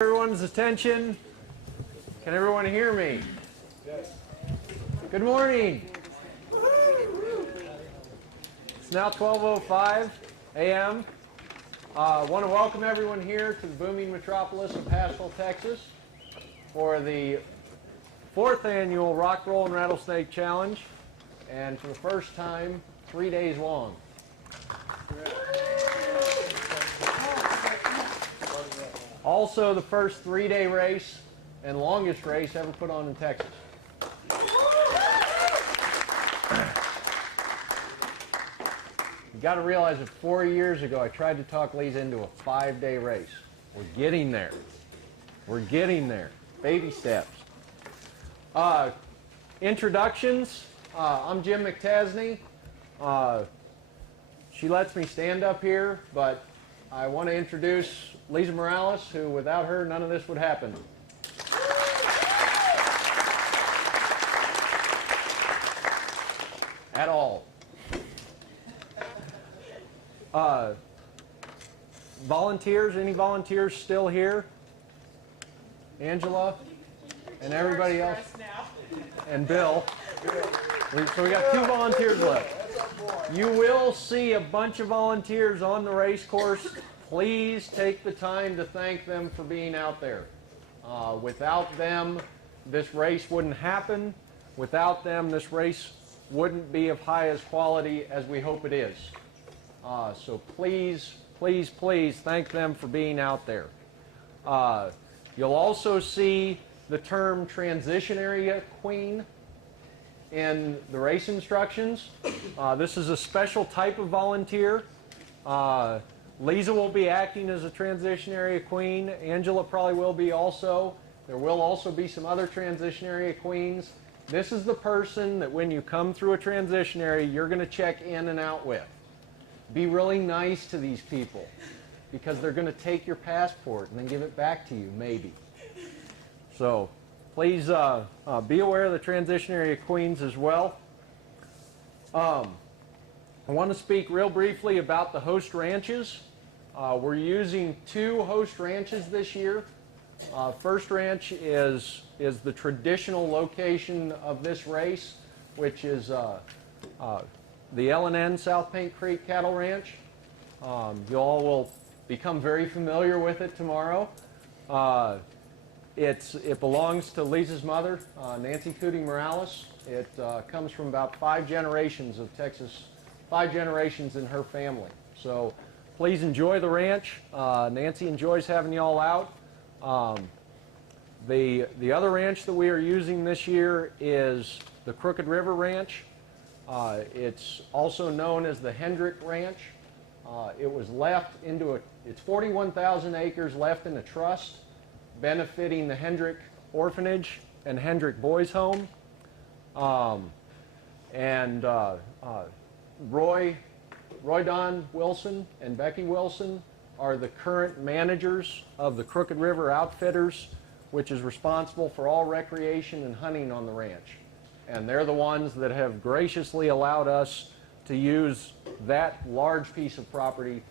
Everyone's attention. Can everyone hear me? Yes. Good morning. It's now 12:05 a.m. I want to welcome everyone here to the booming metropolis of Asheville, Texas for the 4th annual Rock, Roll, and Rattlesnake Challenge, and for the first time, 3 days long. Also the first 3-day race and longest race ever put on in Texas. You got to realize that 4 years ago I tried to talk Lisa into a 5-day race. We're getting there. We're getting there. Baby steps. Introductions. I'm Jim McTesney. She lets me stand up here, but I want to introduce Lisa Morales, who without her none of this would happen. At all. Volunteers, any volunteers still here? Angela and everybody else? And Bill. So we got 2 volunteers left. You will see a bunch of volunteers on the race course. Please take the time to thank them for being out there. Without them, this race wouldn't happen. Without them, this race wouldn't be of highest quality as we hope it is. So please, please, please thank them for being out there. You'll also see the term transition area queen in the race instructions. This is a special type of volunteer. Lisa will be acting as a transition area queen. Angela probably will be also. There will also be some other transition area queens. This is the person that when you come through a transition area, you're going to check in and out with. Be really nice to these people because they're going to take your passport and then give it back to you, maybe. So please be aware of the transition area queens as well. I want to speak real briefly about the host ranches. We're using 2 host ranches this year. First ranch is the traditional location of this race, which is the L&N South Paint Creek Cattle Ranch. You all will become very familiar with it tomorrow. It belongs to Lisa's mother, Nancy Cootie Morales. It comes from about 5 generations of Texas, 5 generations in her family. So please enjoy the ranch. Nancy enjoys having you all out. The other ranch that we are using this year is the Crooked River Ranch. It's also known as the Hendrick Ranch. It was left into it's 41,000 acres left in a trust benefiting the Hendrick Orphanage and Hendrick Boys Home. Roy Don Wilson and Becky Wilson are the current managers of the Crooked River Outfitters, which is responsible for all recreation and hunting on the ranch. And they're the ones that have graciously allowed us to use that large piece of property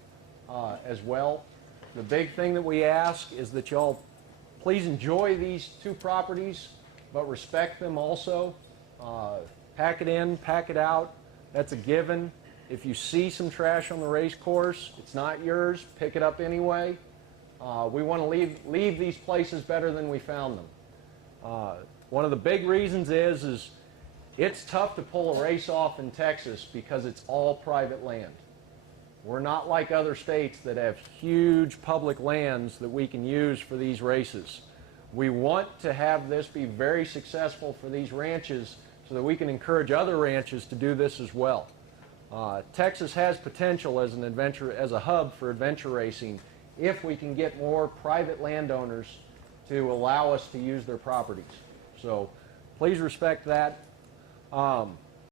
as well. The big thing that we ask is that y'all please enjoy these 2 properties, but respect them also. Pack it in, pack it out. That's a given. If you see some trash on the race course, it's not yours, pick it up anyway. We want to leave these places better than we found them. One of the big reasons is it's tough to pull a race off in Texas because it's all private land. We're not like other states that have huge public lands that we can use for these races. We want to have this be very successful for these ranches so that we can encourage other ranches to do this as well. Texas has potential as a hub for adventure racing if we can get more private landowners to allow us to use their properties. So please respect that.